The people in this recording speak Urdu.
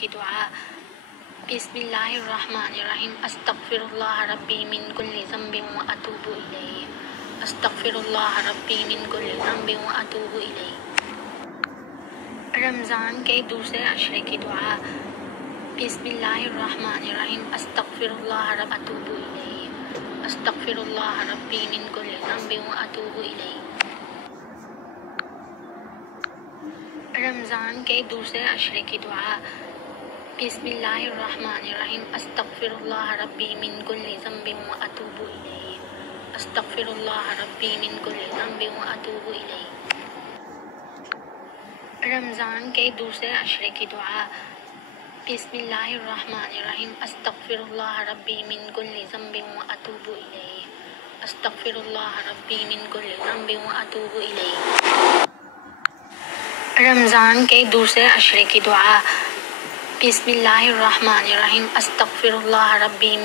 کی دعا۔ بسم اللہ الرحمن الرحیم۔ استغفر اللہ ربی من کل ذنب واتوب الیہ۔ استغفر اللہ ربی من کل ذنب واتوب الیہ۔ رمضان کے دوسرے عشرے کی دعا۔ بسم اللہ الرحمن الرحیم۔ استغفر اللہ ربی واتوب الیہ۔ استغفر اللہ ربی من کل ذنب واتوب الیہ۔ رمضان کے دوسرے عشرے کی دعا۔ بسم اللہ الرحمن الرحیم۔ استغفر اللہ ربی من کل ذنب واتوب الیہ۔ استغفر اللہ ربی من کل ذنب واتوب الیہ۔ رمضان کے دوسرے عشرے کی دعا۔ بسم اللہ الرحمن الرحیم۔ استغفر اللہ ربی من کل ذنب واتوب الیہ۔ استغفر اللہ ربی من کل ذنب واتوب الیہ۔ رمضان کے دوسرے عشرے کی دعا۔ بسم اللہ الرحمن الرحیم۔ استغفر اللہ ربی